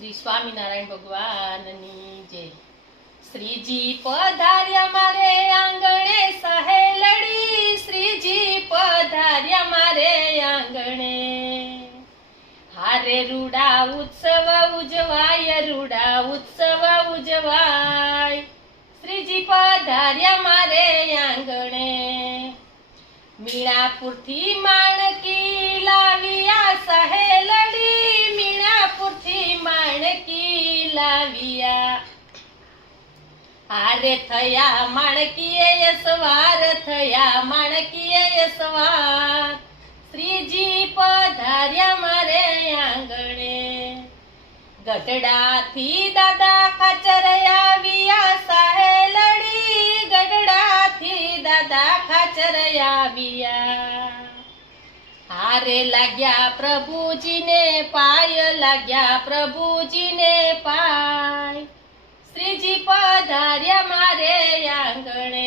શ્રી સ્વામિનારાયણ ભગવાનની જય। શ્રીજી પધાર્યા મારે આંગણે સહેલડી, શ્રીજી પધાર્યા મારે આંગણે। હારે રૂડા ઉત્સવ ઉજવાય, રૂડા ઉત્સવ ઉજવાય, શ્રીજી પધાર્યા મારે આંગણે। મીણાપુરથી માણકી લાવ્યા સહેલડી, મીણાપુરથી માણકી લાવ્યા। હારે થયા માણકીએ સવાર, થયા માણકીએ સવાર, શ્રીજી પધાર્યા મારે આંગણે। ગઢડાથી દાદા ખાચર આવ્યા સહેલડી, ગઢડાથી દાદા ખાચર આવ્યા। હારે લાગ્યા પ્રભુજીને પાય, લાગ્યા પ્રભુજીને પાય, શ્રીજી પધાર્યા મારે આંગણે।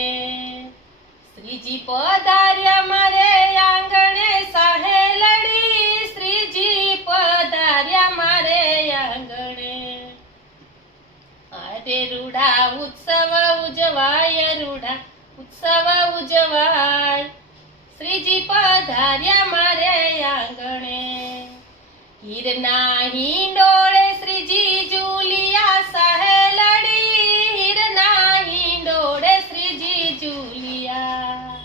શ્રીજી પધાર્યા મારે આંગણે સહેલડી, શ્રીજી પધાર્યા મારે આંગણે। અરે રૂડા ઉત્સવ ઉજવાય, રૂડા ઉત્સવ ઉજવાય, શ્રીજી પધાર્યા મારે આંગણે। હીરના હિંડોળે શ્રીજી ઝૂલ્યા સહેલડી, હીરના હિંડોળે શ્રીજી ઝૂલ્યા।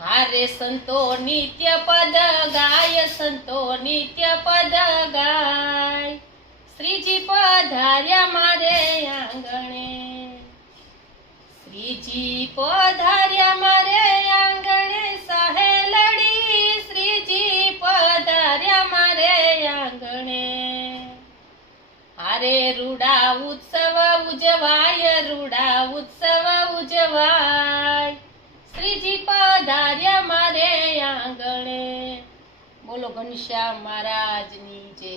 હારે સંતો નિત્ય પદ ગાય, સંતો નિત્ય પદ ગાય, શ્રીજી પધાર્યા મારે આંગણે। શ્રીજી પધાર્યા મારે આંગણે સહેલડી, શ્રીજી પધાર્યા મારે આંગણે। હારે રૂડા ઉત્સવ ઉજવાય, રૂડા ઉત્સવ ઉજવાય, શ્રીજી પધાર્યા મારે આંગણે। બોલો ઘનશ્યામ મહારાજની જય।